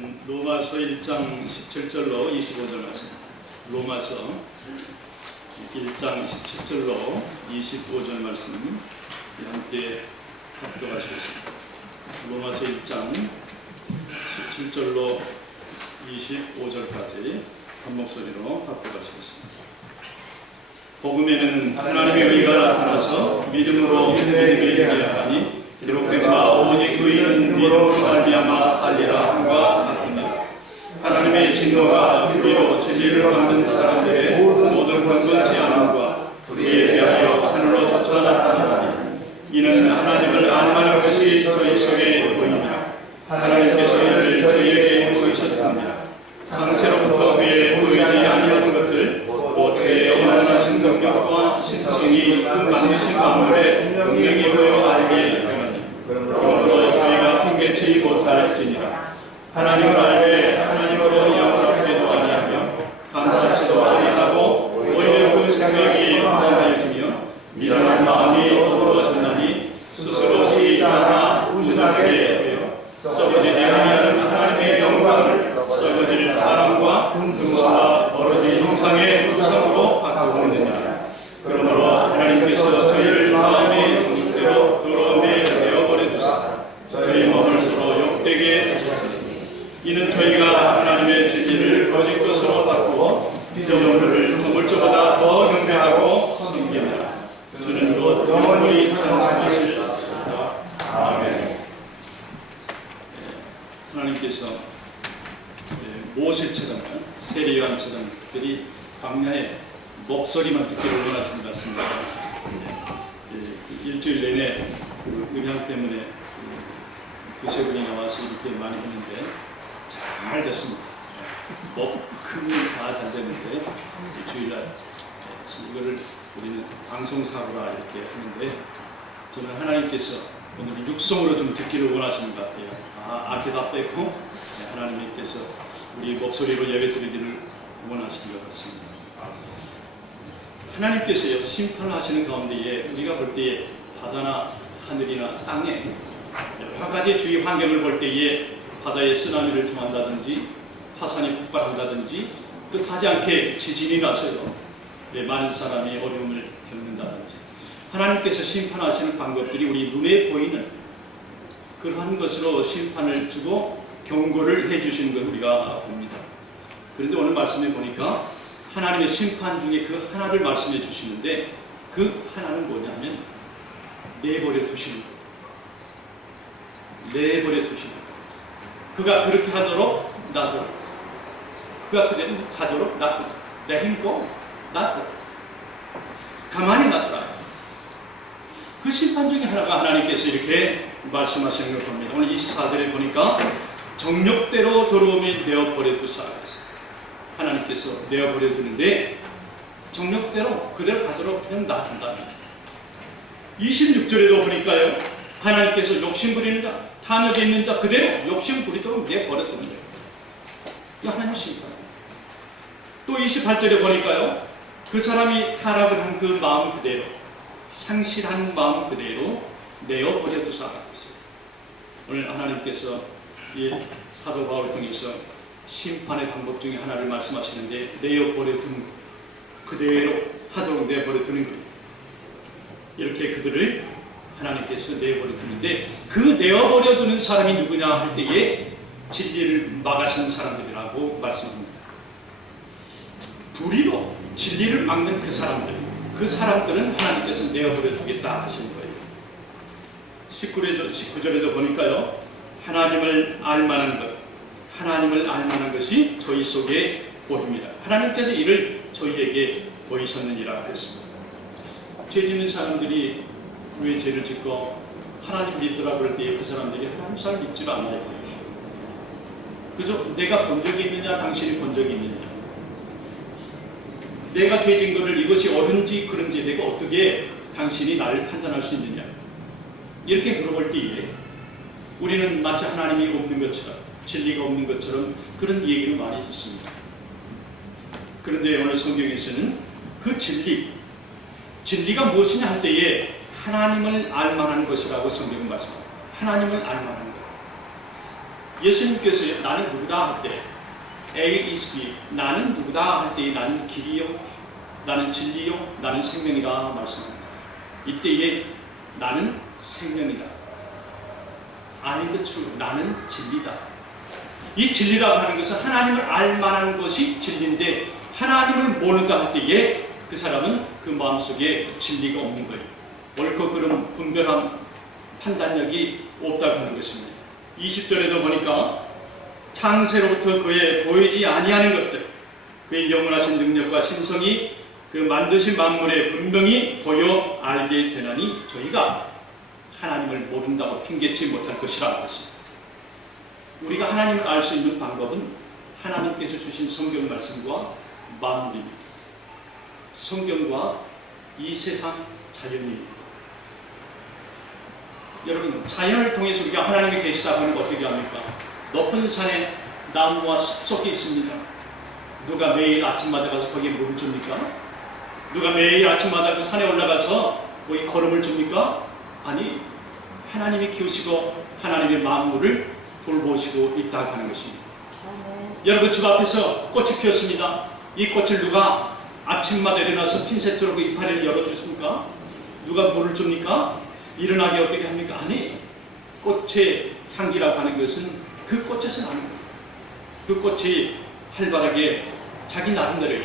로마서 1장 17절로 25절 말씀. 로마서 1장 17절로 25절 말씀 함께 합독하시겠습니다. 로마서 1장 17절로 25절까지 한 목소리로 합독하시겠습니다. 복음에는 하나님의 의가 나타나서 믿음으로 믿음에 이르게 하니 기록된 바 오직 의인은 믿음으로 말미암아 살리라 함과 같으니라. 하나님의 진노가 우리로 진리를 받는 사람들의 모든 권건 제한과 우리에 대하여 하늘로 젖혀 나타나니 이는 하나님을 안만한 것이 저희 속에 보이니라. 하나님께서 이를 저희에게 보이셨습니다. 상세로부터 그의 보이지 아니하는 것들 곧 그의 영원하신 능력과 신성이 그 만드신 만물의 능력이 보여 알게 되느니 그러므로 저희가 핑계치 못할지니라. 하나님을 알되 하나님으로 영원하게도 아니하며 감사하지도 아니하고 오히려 그 생각이 많아지며 미련한 마음이 어두워졌나니 스스로 시기하나 우둔하게 되어 썩어지지 아니하는 하나님의 영광을 썩어질 사람과 금수와 버러진 형상의 우상으로 바꾸느니라. 그러므로 하나님께서 저희를 마음의 정욕대로 더러움에 내어버려 주사 저희 몸을 서로 욕되게 하셨으니 이는 저희가 하나님의 진리를 거짓 것으로 바꾸어 피조물을 조물주보다 더 경배하고 섬깁니다. 주는 곧 영원히 찬송하실 아멘. 하나님께서 모세처럼 세례요한처럼 특별히 광야에 목소리만 듣기를 원하신 것 같습니다. 일주일 내내 음향 때문에 두세 분이 나와서 이렇게 많이 했는데 잘 됐습니다. 목금이 다 잘 됐는데 주일날 이거를 우리는 방송사고라 이렇게 하는데 저는 하나님께서 오늘 육성으로 좀 듣기를 원하시는 것 같아요. 앞에 다 빼고 하나님께서 우리 목소리로 예배드리기를 원하시는 것 같습니다. 하나님께서요 심판하시는 가운데에 우리가 볼 때에 바다나 하늘이나 땅에 여러 가지 주위 환경을 볼 때에 바다에 쓰나미를 통한다든지 화산이 폭발한다든지 뜻하지 않게 지진이 나서요 많은 사람이 어려움을 겪는다든지 하나님께서 심판하시는 방법들이 우리 눈에 보이는 그러한 것으로 심판을 주고 경고를 해주시는 걸 우리가 봅니다. 그런데 오늘 말씀에 보니까 하나님의 심판 중에 그 하나를 말씀해 주시는데 그 하나는 뭐냐면 내버려 두시는 거예요. 내버려 두시는 거예요. 그가 그렇게 하도록 놔둬라. 그가 그대로 가도록 놔둬라. Let him go. 놔둬라. 가만히 놔둬라. 그 심판 중에 하나가 하나님께서 이렇게 말씀하시는 걸 봅니다. 오늘 24절에 보니까 정욕대로 더러움에 내어버려 두사 했어요. 하나님께서 내어버려 두는데 정욕대로 그대로 가도록 그냥 놔둔다. 26절에도 보니까요 하나님께서 욕심 부리는 자, 탐욕에 있는 자 그대로 욕심 부리도록 내버려 두는 거예요. 이 하나님 심판이에요. 또 28절에 보니까요 그 사람이 타락을 한 그 마음 그대로 상실한 마음 그대로 내어버려 두사 했어요. 오늘 하나님께서 이 사도 바울을 통해서 심판의 방법 중에 하나를 말씀하시는데 내어버려 둔 그대로 하도록 내버려 두는 거예요. 이렇게 그들을 하나님께서 내버려 두는데 그 내어버려 두는 사람이 누구냐 할 때에 진리를 막으시는 사람들이라고 말씀합니다. 불의로 진리를 막는 그 사람들은 하나님께서 내어버려 두겠다 하시는 거예요. 19절에도 보니까요 하나님을 알만한 것이 저희 속에 보입니다. 하나님께서 이를 저희에게 보이셨느니라 그랬습니다. 죄 짓는 사람들이 왜 죄를 짓고 하나님 믿더라 그럴 때 그 사람들이 하나님 잘 믿지 않아요. 그죠? 내가 본 적이 있느냐 당신이 본 적이 있느냐 내가 죄 짓는 것을 이것이 옳은지 그른지 내가 어떻게 당신이 나를 판단할 수 있느냐 이렇게 물어볼 때에 우리는 마치 하나님이 없는 것처럼 진리가 없는 것처럼 그런 얘기를 많이 듣습니다. 그런데 오늘 성경에서는 그 진리가 무엇이냐 할 때에 하나님을 알만한 것이라고 성경은 말씀합니다. 하나님을 알만한 것. 예수님께서 나는 누구다 할 때 A is B, 나는 누구다 할 때 나는 길이요, 나는 진리요, 나는 생명이다 말씀합니다. 이때에 나는 생명이다. I am the truth. 나는 진리다. 이 진리라고 하는 것은 하나님을 알만한 것이 진리인데 하나님을 모른다 할 때에 그 사람은 그 마음속에 진리가 없는 거예요. 옳고 그름 분별한 판단력이 없다고 하는 것입니다. 20절에도 보니까 창세로부터 그의 보이지 아니하는 것들, 그의 영원하신 능력과 신성이 그 만드신 만물에 분명히 보여 알게 되나니 저희가 하나님을 모른다고 핑계치 못할 것이라고 했습니다. 우리가 하나님을 알 수 있는 방법은 하나님께서 주신 성경 말씀과 만물입니다. 성경과 이 세상 자연입니다. 여러분, 자연을 통해서 우리가 하나님이 계시다고 하는 거 어떻게 합니까? 높은 산에 나무와 숲속이 있습니다. 누가 매일 아침마다 가서 거기에 물을 줍니까? 누가 매일 아침마다 그 산에 올라가서 거기 걸음을 줍니까? 아니, 하나님이 키우시고 하나님의 만물을 돌보시고 있다고 하는 것입니다. 여러분, 집 앞에서 꽃이 피었습니다. 이 꽃을 누가 아침마다 일어나서 핀셋으로 그 이파리를 열어주십니까? 누가 물을 줍니까? 일어나게 어떻게 합니까? 아니, 꽃의 향기라고 하는 것은 그 꽃에서 나는 거예요. 그 꽃이 활발하게 자기 나름대로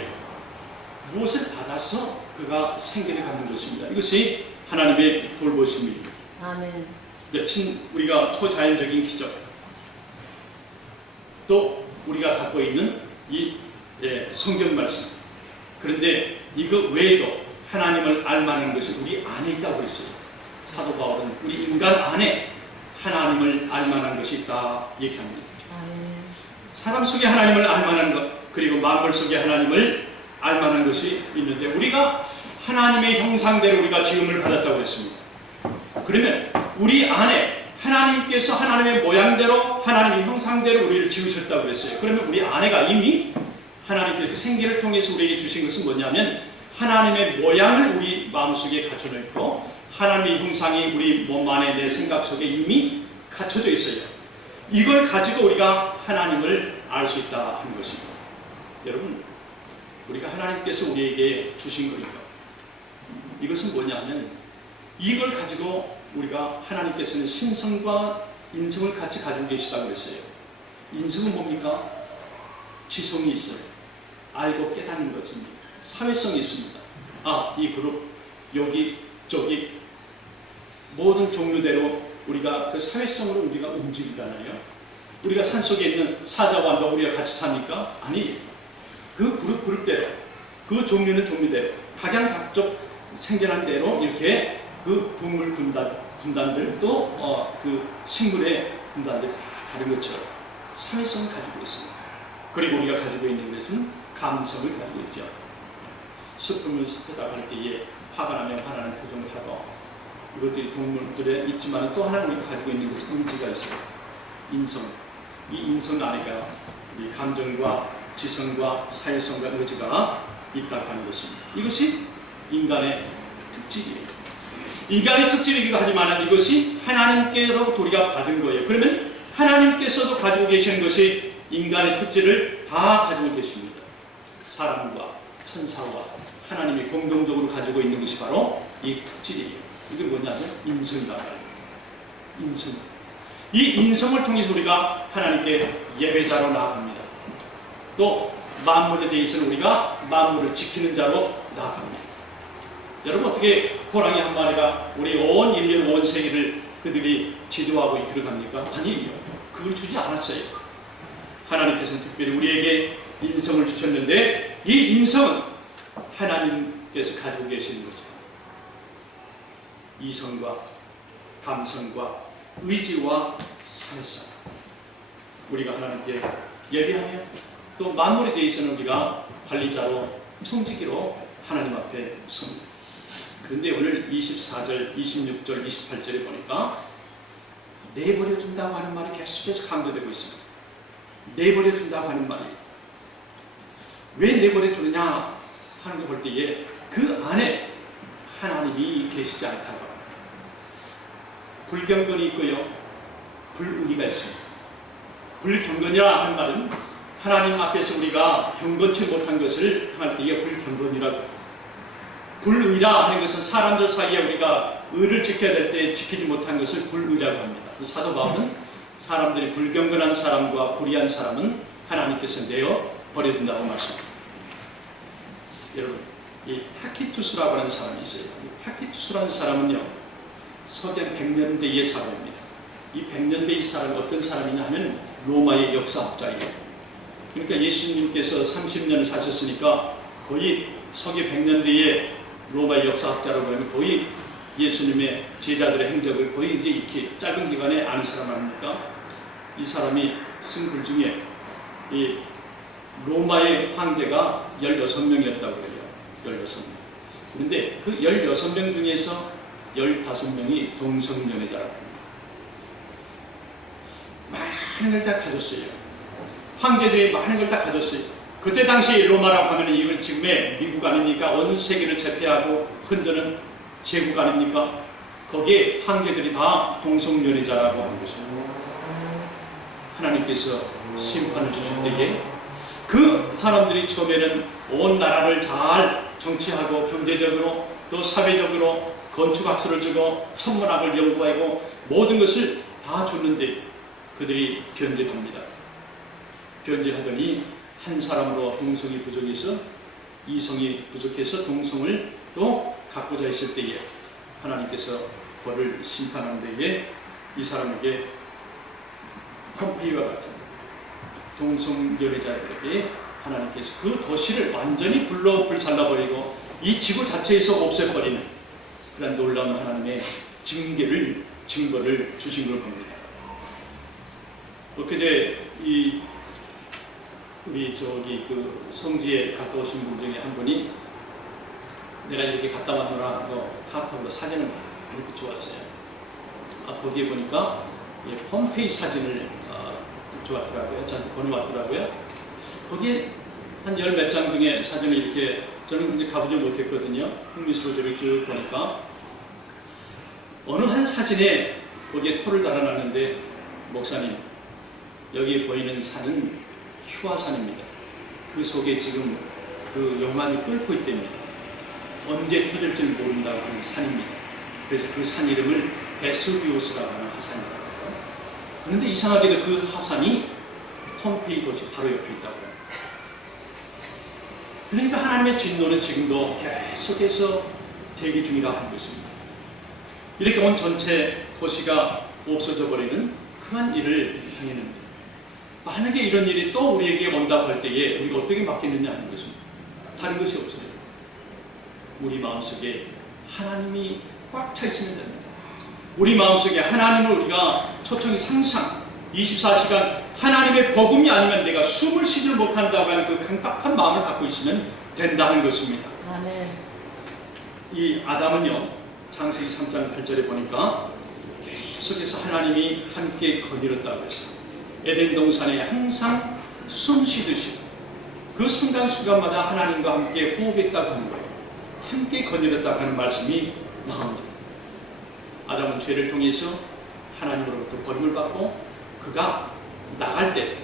무엇을 받아서 그가 생기를 갖는 것입니다. 이것이 하나님의 돌보심입니다. 아멘. 우리가 초자연적인 기적, 또 우리가 갖고 있는 이 성경 말씀. 그런데 이거 외에도 하나님을 알만한 것이 우리 안에 있다고 했어요. 사도 바울은 우리 인간 안에 하나님을 알만한 것이 있다 얘기합니다. 사람 속에 하나님을 알만한 것, 그리고 만물 속에 하나님을 알만한 것이 있는데 우리가 하나님의 형상대로 우리가 지음을 받았다고 했습니다. 그러면 우리 안에 하나님께서 하나님의 모양대로 하나님의 형상대로 우리를 지으셨다고 했어요. 그러면 우리 안에가 이미 하나님께서 그 생기를 통해서 우리에게 주신 것은 뭐냐면 하나님의 모양을 우리 마음속에 갖춰놓고 하나님의 형상이 우리 몸 안에 내 생각 속에 이미 갖춰져 있어요. 이걸 가지고 우리가 하나님을 알 수 있다 하는 것입니다. 여러분, 우리가 하나님께서 우리에게 주신 거니까 이것은 뭐냐면 이걸 가지고 우리가 하나님께서는 신성과 인성을 같이 가지고 계시다고 했어요. 인성은 뭡니까? 지성이 있어요. 알고 깨닫는 것입니다. 사회성이 있습니다. 이 그룹, 여기, 저기 모든 종류대로 우리가 그 사회성으로 우리가 움직이잖아요. 우리가 산속에 있는 사자와 너구리가 같이 사니까 아니, 그 그룹대로, 그 종류는 종류대로 각양각족 생겨난 대로 이렇게 그 동물 군단들 또 그 식물의 군단들 다 다른 것처럼 사회성을 가지고 있습니다. 그리고 우리가 가지고 있는 것은 감성을 가지고 있죠. 슬프면 슬프다고 할 때에 화가 나면 화나는 표정을 하고 이것들이 동물들에 있지만 또 하나 우리가 가지고 있는 것은 의지가 있어요. 인성. 이 인성 안에가 이 감정과 지성과 사회성과 의지가 있다고 하는 것입니다. 이것이 인간의 특질이에요. 인간의 특질이기도 하지만 이것이 하나님께로부터 우리가 받은 거예요. 그러면 하나님께서도 가지고 계시는 것이 인간의 특질을 다 가지고 계십니다. 사람과 천사와 하나님이 공동적으로 가지고 있는 것이 바로 이 특질이에요. 이게 뭐냐면 인성이다. 인성. 이 인성을 통해서 우리가 하나님께 예배자로 나아갑니다. 또 만물에 대해서는 우리가 만물을 지키는 자로 나아갑니다. 여러분, 어떻게 호랑이 한 마리가 우리 온 인류 온 세계를 그들이 지도하고 이끌어갑니까? 아니에요. 그걸 주지 않았어요. 하나님께서는 특별히 우리에게 인성을 주셨는데 이 인성은 하나님께서 가지고 계시는 것이죠. 이성과 감성과 의지와 사회성. 우리가 하나님께 예배하며 또 만물에 대해서는 우리가 관리자로 청지기로 하나님 앞에 섭니다. 그런데 오늘 24절, 26절, 28절에 보니까 내버려 준다고 하는 말이 계속해서 강조되고 있습니다. 내버려 준다고 하는 말이 왜 내버려 주느냐 하는 걸 볼 때에 그 안에 하나님이 계시지 않다고 합니다. 불경건이 있고요, 불의가 있습니다. 불경건이라 하는 말은 하나님 앞에서 우리가 경건치 못한 것을 행할 때에 불경건이라고. 불의라 하는 것은 사람들 사이에 우리가 의를 지켜야 될 때 지키지 못한 것을 불의라고 합니다. 사도 바울은 사람들이 불경건한 사람과 불의한 사람은 하나님께서 내어 버려준다고 말씀합니다. 여러분, 이 타키투스라고 하는 사람이 있어요. 이 타키투스라는 사람은요, 서기한 100년대의 사람입니다. 이 100년대의 사람이 어떤 사람이냐 하면 로마의 역사학자예요. 그러니까 예수님께서 30년 사셨으니까 거의 서기 100년대의 로마의 역사학자라고 하면 거의 예수님의 제자들의 행적을 거의 이제 이렇게 짧은 기간에 아는 사람 아닙니까? 이 사람이 쓴 글 중에 이 로마의 황제가 16명이었다고 그래요. 16명. 그런데 그 16명 중에서 15명이 동성연애자라고 합니다. 많은 걸 다 가졌어요. 황제들이 많은 걸 다 가졌어요. 그때 당시 로마라고 하면 이건 지금의 미국 아닙니까? 온 세계를 제패하고 흔드는 제국 아닙니까? 거기에 황제들이 다 동성연애자라고 하는 것입니다. 하나님께서 심판을 주실 때에 그 사람들이 처음에는 온 나라를 잘 정치하고 경제적으로 또 사회적으로 건축학술을 주고 천문학을 연구하고 모든 것을 다 줬는데 그들이 변절합니다. 변절하더니 한 사람으로 동성이 부족해서 이성이 부족해서 동성을 또 갖고자 했을 때에 하나님께서 벌을 심판하는 데에 이 사람에게 폼페이와 같은 동성연애자들에게 하나님께서 그 도시를 완전히 불살라버리고 이 지구 자체에서 없애버리는 그런 놀라운 하나님의 증거를 주신 걸 봅니다. 엊그제 우리 그 성지에 갔다 오신 분 중에 한 분이 내가 이렇게 갔다 왔노라 하고 카톡으로 사진을 많이 붙여왔어요. 거기에 보니까 폼페이 사진을 붙여왔더라고요. 저한테 보내왔더라고요. 거기에 한 열 몇 장 중에 사진을 이렇게 저는 이제 가보지 못했거든요. 흥미스러워 저렇게 쭉 보니까 어느 한 사진에 거기에 토를 달아놨는데 목사님 여기 보이는 산은 휴화산입니다. 그 속에 지금 그 용암이 끓고 있답니다. 언제 터질지 모른다고 하는 산입니다. 그래서 그 산 이름을 베수비우스라고 하는 화산이라고 해요. 그런데 이상하게도 그 화산이 폼페이 도시 바로 옆에 있다고 해요. 그러니까 하나님의 진노는 지금도 계속해서 대기 중이라 하는 것입니다. 이렇게 온 전체 도시가 없어져 버리는 그런 일을 당했는데 만약에 이런 일이 또 우리에게 온다고 할 때에 우리가 어떻게 맡기느냐 하는 것입니다. 다른 것이 없어요. 우리 마음속에 하나님이 꽉 차 있으면 됩니다. 우리 마음속에 하나님을 우리가 초청이 상상 24시간 하나님의 복음이 아니면 내가 숨을 쉬지 못한다고 하는 그 강박한 마음을 갖고 있으면 된다는 것입니다. 아멘. 이 아담은요, 창세기 3장 8절에 보니까 계속해서 하나님이 함께 거닐었다고 했어요. 에덴 동산에 항상 숨 쉬듯이 그 순간순간마다 하나님과 함께 호흡했다고 하는 거예요. 함께 거닐었다고 하는 말씀이 나옵니다. 아담은 죄를 통해서 하나님으로부터 버림을 받고 그가 나갈 때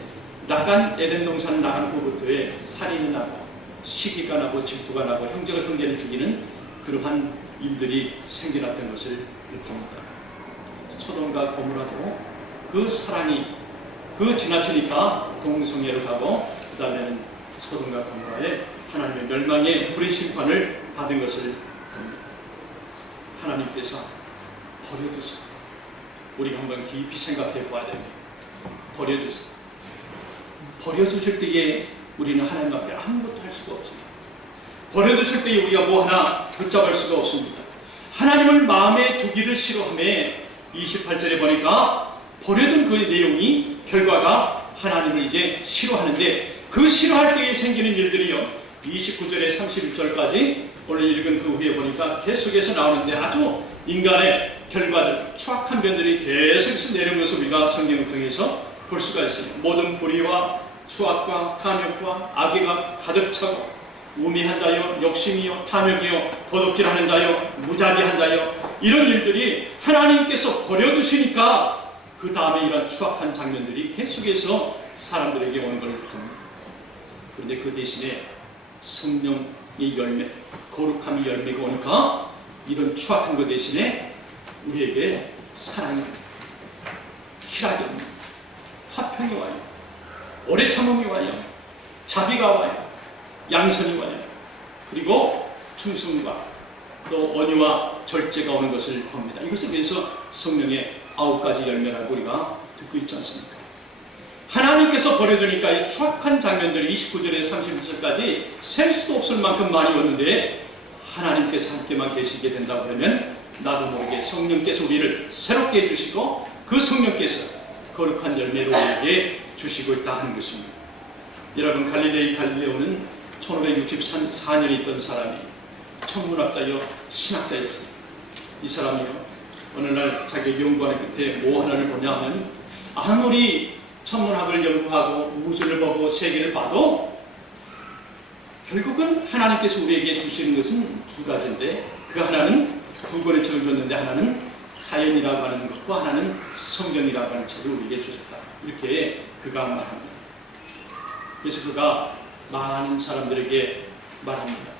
나간 에덴 동산 나간 후부터의 살인이 나고 시기가 나고 질투가 나고 형제가 형제를 죽이는 그러한 일들이 생겨났던 것을 봅니다. 소돔과 고모라도 그 사랑이 그 지나치니까 동성애를 가고 그 다음에는 소돔과 고모라의 하나님의 멸망의 불의 심판을 받은 것을 봅니다. 하나님께서 버려두세요. 우리가 한번 깊이 생각해 봐야 됩니다. 버려두세요. 버려두실 때에 우리는 하나님 앞에 아무것도 할 수가 없습니다. 버려두실 때에 우리가 뭐 하나 붙잡을 수가 없습니다. 하나님을 마음에 두기를 싫어함에 28절에 보니까 버려둔 그 내용이 결과가 하나님을 이제 싫어하는데 그 싫어할 때에 생기는 일들이요 29절에 31절까지 오늘 읽은 그 후에 보니까 계속해서 나오는데 아주 인간의 결과들 추악한 면들이 계속해서 내려오는 것을 우리가 성경을 통해서 볼 수가 있어요. 모든 불의와 추악과 탐욕과 악의가 가득 차고 우매한 자요 욕심이요 탐욕이요 도둑질하는 자요 무자비한 자요 이런 일들이 하나님께서 버려두시니까 그 다음에 이런 추악한 장면들이 계속해서 사람들에게 오는 걸 봅니다. 그런데 그 대신에 성령의 열매, 거룩함의 열매가 오니까 이런 추악한 것 대신에 우리에게 사랑이, 희락이 옵니다. 화평이 와요. 오래 참음이 와요. 자비가 와요. 양선이 와요. 그리고 충성과 또 언의와 절제가 오는 것을 봅니다. 이것에 대해서 성령의 9가지 열매라고 우리가 듣고 있지 않습니까? 하나님께서 보내주니까 이 추악한 장면들이 29절에서 31절까지 셀 수 없을 만큼 많이 왔는데, 하나님께서 함께만 계시게 된다고 하면 나도 모르게 성령께서 우리를 새롭게 해주시고 그 성령께서 거룩한 열매를 우리에게 주시고 있다 하는 것입니다. 여러분, 갈릴레오는 1564년에 있던 사람이 천문학자요 신학자였습니다. 이 사람이요 어느 날 자기 연구하는 끝에 뭐 하나를 보냐 하면, 아무리 천문학을 연구하고 우주를 보고 세계를 봐도 결국은 하나님께서 우리에게 주시는 것은 두 가지인데, 그 하나는 두 권의 책을 줬는데 하나는 자연이라고 하는 것과 하나는 성경이라고 하는 책을 우리에게 주셨다. 이렇게 그가 말합니다. 그래서 그가 많은 사람들에게 말합니다.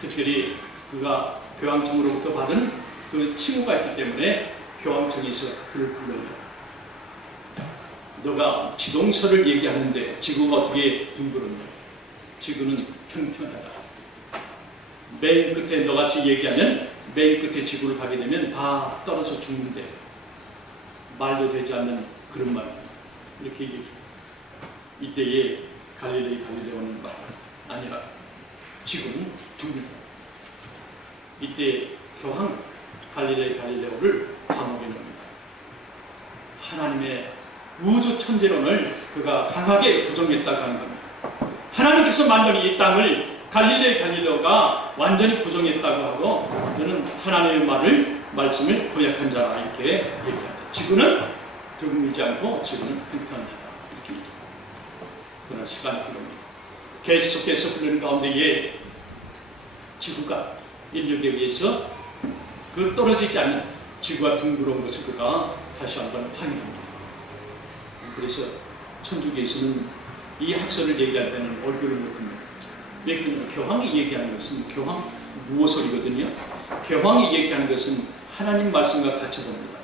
특별히 그가 교황청으로부터 받은 그 칭호가 있기 때문에 교황청에서 그를 불러요. 너가 지동설을 얘기하는데 지구가 어떻게 둥그렇냐? 지구는 평평하다. 맨 끝에 너같이 얘기하면 맨 끝에 지구를 가게 되면 다 떨어져 죽는데 말도 되지 않는 그런 말, 이렇게 얘기해요. 이때에 갈릴레오는 말 아니라 지구는 둥글다. 이때 교황 갈릴레오를 감옥에 넣습니다. 하나님의 우주 천재론을 그가 강하게 부정했다고 하는 겁니다. 하나님께서 만든 이 땅을 갈릴레오가 완전히 부정했다고 하고, 그는 하나님의 말씀을 고약한 자라 이렇게 얘기합니다. 지구는 둥글지 않고 지구는 평평하다 이렇게 얘기합니다. 그러나 시간이 흐릅니다. 계속해서 흐르는 가운데에 지구가 인력에 의해서 그 떨어지지 않는 지구가 둥그러운 것을 그가 다시 한번 확인합니다. 그래서 천주교에서는 이 학설을 얘기할 때는 얼굴을 못 듭니다. 왜 그러냐면 교황이 얘기하는 것은 교황 무호설이거든요. 교황이 얘기하는 것은 하나님 말씀과 같이 봅니다.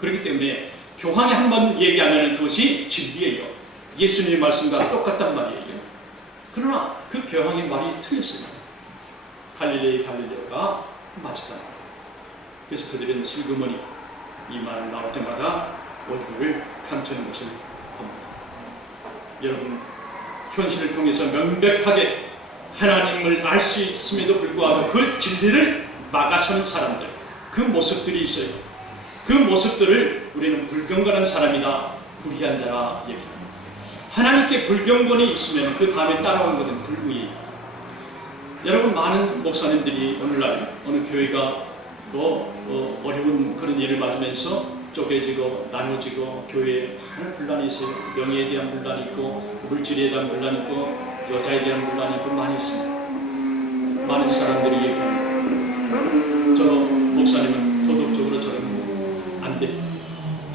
그렇기 때문에 교황이 한번 얘기하면 그것이 진리예요. 예수님의 말씀과 똑같단 말이에요. 그러나 그 교황의 말이 틀렸습니다. 갈릴레오가 맞았다. 그래서 그들은 슬그머니 이 말 나올 때마다 얼굴을 감추는 것을 봅니다. 여러분, 현실을 통해서 명백하게 하나님을 알 수 있음에도 불구하고 그 진리를 막아서는 사람들, 그 모습들이 있어요. 그 모습들을 우리는 불경건한 사람이다, 불의한 자라 얘기합니다. 하나님께 불경건이 있으면 그 다음에 따라온 것은 불의예요. 여러분, 많은 목사님들이 오늘날 어느 교회가 어려운 그런 일을 맞으면서 쪼개지고 나눠지고 교회에 많은 분란이 있어요. 명예에 대한 분란이 있고 물질에 대한 분란이 있고 여자에 대한 분란이 있고 많이 있습니다. 많은 사람들이 얘기합니다. 저 목사님은 도덕적으로 저는 안 돼.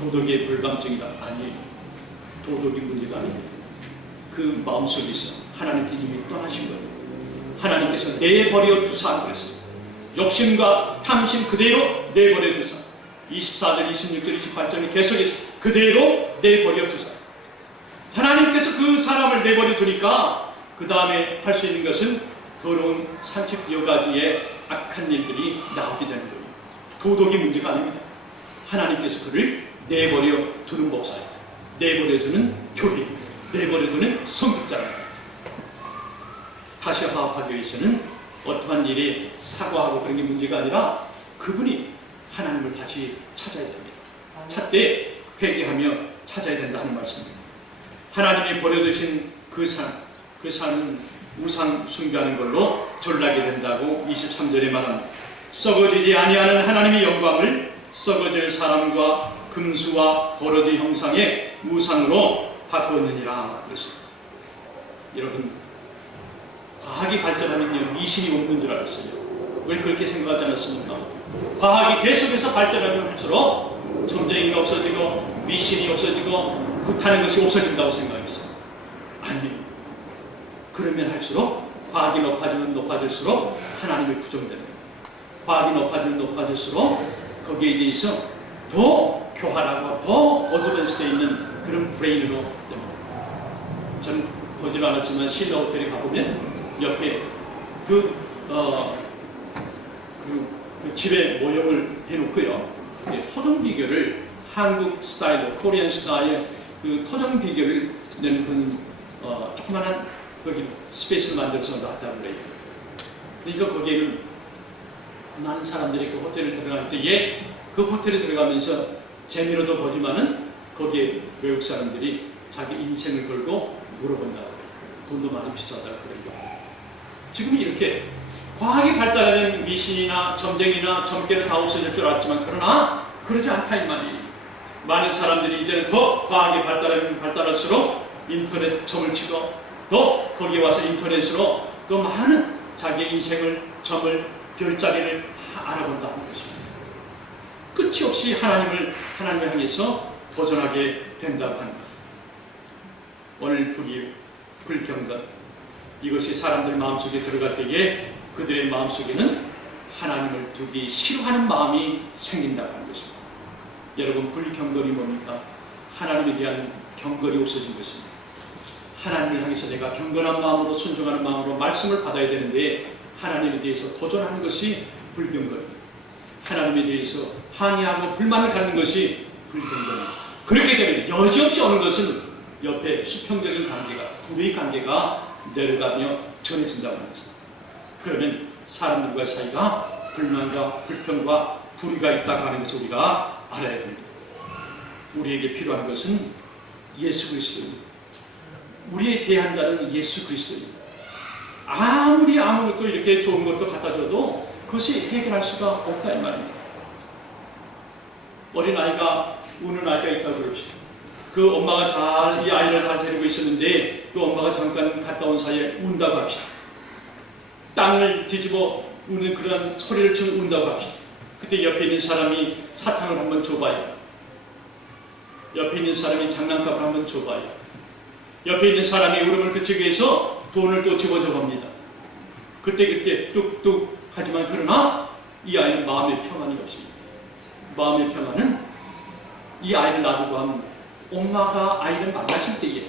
도덕의 불감증이다. 아니에요. 도덕이 문제가 아닙니다. 그 마음속에서 하나님께 이미 떠나신 거예요. 하나님께서 내버려 두사 그랬어요. 욕심과 탐심 그대로 내버려 두사. 24절, 26절, 28절이 계속해서 그대로 내버려 두사. 하나님께서 그 사람을 내버려 두니까 그 다음에 할 수 있는 것은 더러운 30여 가지의 악한 일들이 나오게 되는 거예요. 도덕이 문제가 아닙니다. 하나님께서 그를 내버려 두는 목사예요. 내버려 두는 교회, 내버려 두는 성직자입니다. 다시 화합하교회에서는 어떠한 일에 사과하고 그런 게 문제가 아니라 그분이 하나님을 다시 찾아야 됩니다. 찾되 회개하며 찾아야 된다 하는 말씀입니다. 하나님이 버려두신 그 산은 우상 숭배하는 걸로 전락이 된다고 23절에 말합니다. 썩어지지 아니하는 하나님의 영광을 썩어질 사람과 금수와 버러지 형상의 우상으로 바꾸었느니라 그랬습니다. 여러분, 과학이 발전하면요 미신이 없는 줄 알았어요. 왜 그렇게 생각하지 않았습니까? 과학이 계속해서 발전하면 할수록 전쟁이 없어지고 미신이 없어지고 불타는 것이 없어진다고 생각했어요. 아니요. 그러면 할수록 과학이 높아지면 높아질수록 하나님이 부정되는 거예요. 과학이 높아지면 높아질수록 거기에 대해서 더 교활하고 더 어드밴스되어 있는 그런 브레인으로 됩니다. 저는 보질 않았지만 신라 호텔에 가보면 옆에 그 집의 모형을 해놓고요. 토종 비결을 한국 스타일로 코리안 스타일 그 토종 비결을 내는 그런 조그만한 거기 스페이스를 만들어서 놨다고 그래요. 그러니까 거기에는 많은 사람들이 그 호텔에 들어갈 때에 그 호텔에 들어가면서 재미로도 보지만은 거기에 외국 사람들이 자기 인생을 걸고 물어본다고 그래요. 돈도 많이 비싸다고 그래요. 지금 이렇게 과학이 발달하면 미신이나 점쟁이나 점괘는 다 없어질 줄 알았지만 그러나 그러지 않다 이 말이에요. 많은 사람들이 이제는 더 과학이 발달하면 발달할수록 인터넷 점을 치고 또 거기에 와서 인터넷으로 또 많은 자기의 인생을 점을 별자리를 다 알아본다는 것입니다. 끝이 없이 하나님을 향해서 도전하게 된다고 합니다. 오늘 불경건 이것이 사람들 마음속에 들어갈 때에 그들의 마음속에는 하나님을 두기 싫어하는 마음이 생긴다고 하는 것입니다. 여러분 불경건이 뭡니까? 하나님에 대한 경건이 없어진 것입니다. 하나님을 향해서 내가 경건한 마음으로 순종하는 마음으로 말씀을 받아야 되는데 하나님에 대해서 도전하는 것이 불경건입니다. 하나님에 대해서 항의하고 불만을 갖는 것이 불경건입니다. 그렇게 되면 여지없이 오는 것은 옆에 수평적인 관계가 불의 관계가 내려가며 전해진다고 하는 것입니다. 그러면 사람들과의 사이가 불만과 불평과 불의가 있다고 하는 것을 우리가 알아야 됩니다. 우리에게 필요한 것은 예수 그리스도입니다. 우리의 대한자는 예수 그리스도입니다. 아무리 아무것도 이렇게 좋은 것도 갖다 줘도 그것이 해결할 수가 없다 이 말입니다. 어린아이가 우는 아이가 있다고 그럽시다. 그 엄마가 이 아이를 잘 데리고 있었는데 그 엄마가 잠깐 갔다 온 사이에 운다고 합시다. 땅을 뒤집어 우는 그런 소리를 치며 운다고 합시다. 그때 옆에 있는 사람이 사탕을 한번 줘봐요. 옆에 있는 사람이 장난감을 한번 줘봐요. 옆에 있는 사람이 울음을 그치기 위해서 돈을 또 집어줘 봅니다. 그때 뚝뚝 하지만 그러나 이 아이는 마음의 평안이 없습니다. 마음의 평안은 이 아이를 놔두고 하면 엄마가 아이를 만나실 때에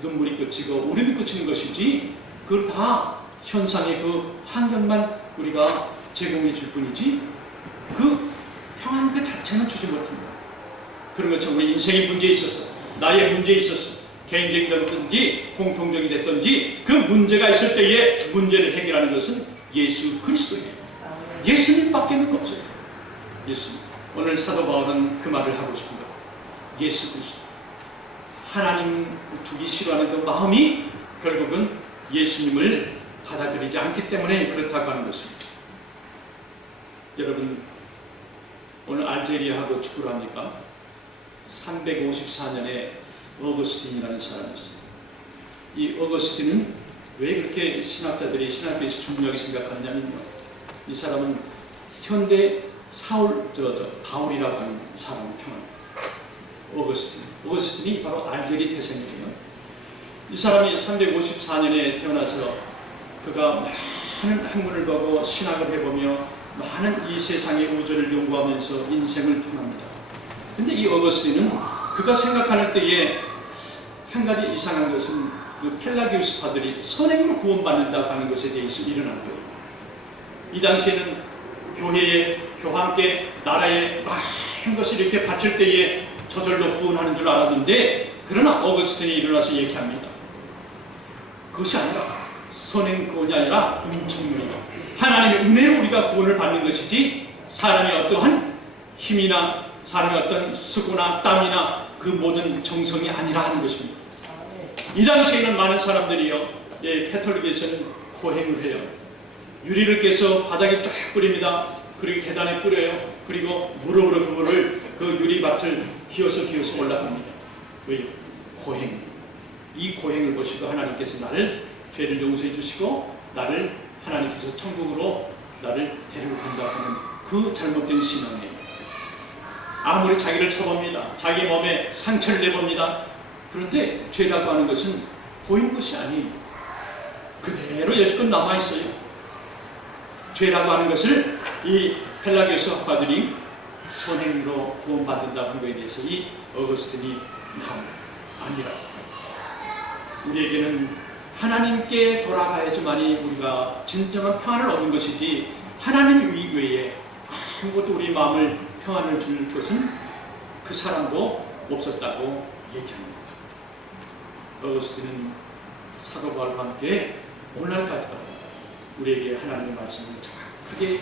눈물이 그치고 울음이 그치는 것이지 그걸 다 현상의 그 환경만 우리가 제공해 줄 뿐이지 그 평안 그 자체는 주지 못합니다. 그런 것처럼 우리 인생의 문제에 있어서 나의 문제에 있어서 개인적이든지 공통적이 됐든지 그 문제가 있을 때에 문제를 해결하는 것은 예수 그리스도예요. 예수님밖에는 없어요. 예수님. 오늘 사도 바울은 그 말을 하고 싶습니다. 예수 그리스도. 하나님 두기 싫어하는 그 마음이 결국은 예수님을 받아들이지 않기 때문에 그렇다고 하는 것입니다. 여러분 오늘 알제리아하고 축구를 합니까? 354년에 어거스틴이라는 사람이 있어요. 이 어거스틴은 왜 그렇게 신학자들이 신학교에서 중요하게 생각하느냐면요. 이 사람은 현대 바울이라고 하는 사람을 평합니다. 어거스틴이 바로 알제리 태생이에요. 이 사람이 354년에 태어나서 그가 많은 학문을 보고 신학을 해보며 많은 이 세상의 우주를 연구하면서 인생을 평합니다. 근데 이 어거스틴은 그가 생각하는 때에 한 가지 이상한 것은 그 펠라기우스파들이 선행으로 구원받는다고 하는 것에 대해서 일어난 거예요. 이 당시에는 교회와 함께 나라에 많은 것을 이렇게 바칠 때에 저절로 구원하는 줄 알았는데 그러나 어거스틴이 일어나서 얘기합니다. 그것이 아니라 선행 구원이 아니라 은총론이다. 하나님의 은혜로 우리가 구원을 받는 것이지 사람의 어떠한 힘이나 사람의 어떤 수고나 땀이나 그 모든 정성이 아니라 하는 것입니다. 이 당시에는 많은 사람들이요, 캐톨릭에서는 고행을 해요. 유리를 깨서 바닥에 쫙 뿌립니다. 그리고 계단에 뿌려요. 그리고 무릎으로 그거를 그 유리밭을 기어서 올라갑니다. 왜요? 고행. 이 고행을 보시고 하나님께서 나를 죄를 용서해 주시고 나를 하나님께서 천국으로 나를 데리고 간다고 하는 그 잘못된 신앙이에요. 아무리 자기를 쳐봅니다. 자기 몸에 상처를 내봅니다. 그런데 죄라고 하는 것은 보이는 것이 아니에요. 그대로 여지껏 남아있어요. 죄라고 하는 것을 이 펠라기오스 학파들이 선행으로 구원받는다고 하는 것에 대해서 이 어거스틴이 아니라 우리에게는 하나님께 돌아가야지만이 우리가 진정한 평안을 얻는 것이지 하나님 이외에 아무것도 우리 마음을 평안을 줄 것은 그 사람도 없었다고 얘기합니다. 어거스틴은 사도 바울과 함께 오늘날까지도 우리에게 하나님의 말씀을 정확하게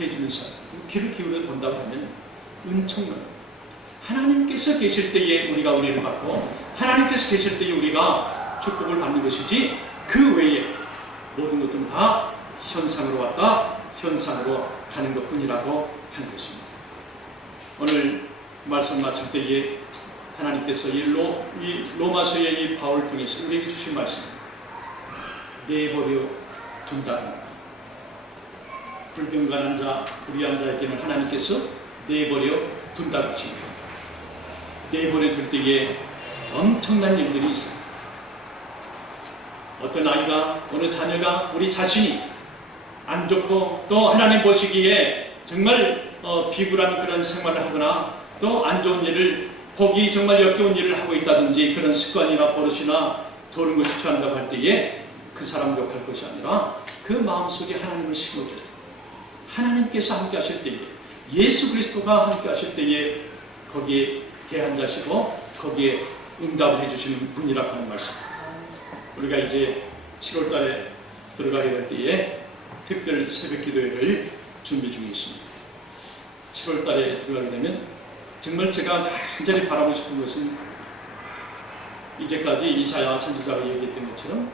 해주는 사람, 귀를 기울여 본다고 하면 은총만 하나님께서 계실 때에 우리가 은혜를 받고 하나님께서 계실 때에 우리가 축복을 받는 것이지 그 외에 모든 것들은 다 현상으로 왔다 현상으로 가는 것뿐이라고 하는 것입니다. 오늘 말씀 마칠 때에 하나님께서 이 로마서의 이 바울을 통해서 우리에게 주신 말씀 내버려 둔다. 불경건한 자, 불의한 자에게는 하나님께서 내버려 둔다고 하십니다. 내버려 둘 때에 엄청난 일들이 있습니다. 어떤 아이가, 어느 자녀가 우리 자신이 안 좋고 또 하나님 보시기에 정말 비굴한 그런 생활을 하거나 또 안 좋은 일을 보기 정말 역겨운 일을 하고 있다든지 그런 습관이나 버릇이나 도는 것을 취한다고 할 때에 그 사람 욕할 것이 아니라 그 마음속에 하나님을 심어줘야 돼요. 하나님께서 함께 하실 때에 예수 그리스도가 함께 하실 때에 거기에 개한자시고 거기에 응답을 해주시는 분이라고 하는 말씀. 우리가 이제 7월 달에 들어가게 될 때에 특별 새벽 기도회를 준비 중에 있습니다. 7월 달에 들어가게 되면 정말 제가 간절히 바라고 싶은 것은 이제까지 이사야 선지자가 얘기했던 것처럼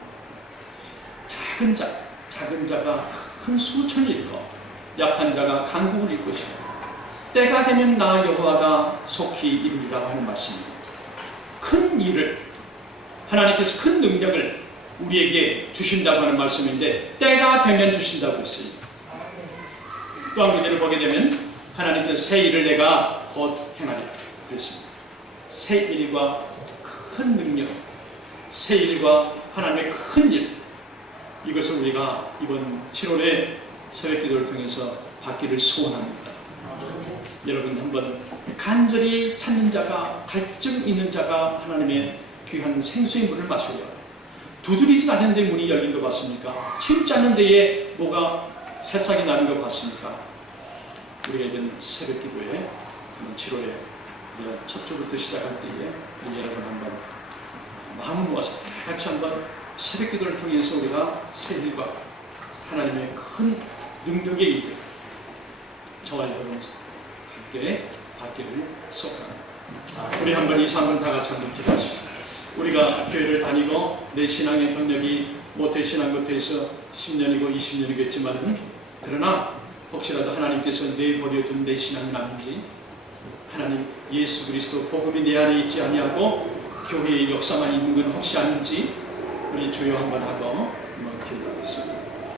작은 자가 큰 수천이 일고 약한 자가 강국을 이룰 것이다. 때가 되면 나 여호와가 속히 이루리라 하는 말씀입니다. 큰 일을 하나님께서 큰 능력을 우리에게 주신다고 하는 말씀인데 때가 되면 주신다고 했어요. 또 한 군데를 보게 되면 하나님께서 새 일을 내가 곧 행하리라 그랬습니다. 새 일과 큰 능력, 새 일과 하나님의 큰 일, 이것을 우리가 이번 7월에 새벽기도를 통해서 받기를 소원합니다. 여러분 한번 간절히 찾는 자가, 갈증 있는 자가 하나님의 귀한 생수의 물을 마셔요. 두드리지 않는 데 문이 열린 것 같습니까? 침지 않는 데에 뭐가 새싹이 나는 것 같습니까? 우리가 이번 새벽기도에 7월에 첫 주부터 시작할 때에 여러분 한번 마음을 모아서 다 같이 한번 새벽기도를 통해서 우리가 새 일과 하나님의 큰 능력의 일들 저와 여러분 함께 받기를 소원합니다. 우리 한번 이 상을 다 같이 한번 기도하십시다. 우리가 교회를 다니고 내 신앙의 경력이 모태신앙부터 해서 10년이고 20년이겠지만 그러나 혹시라도 하나님께서 내버려둔 내 신앙은 아닌지 하나님 예수 그리스도 복음이 내 안에 있지 아니하고 교회의 역사만 있는 건 혹시 아닌지 우리 주여 한번 하고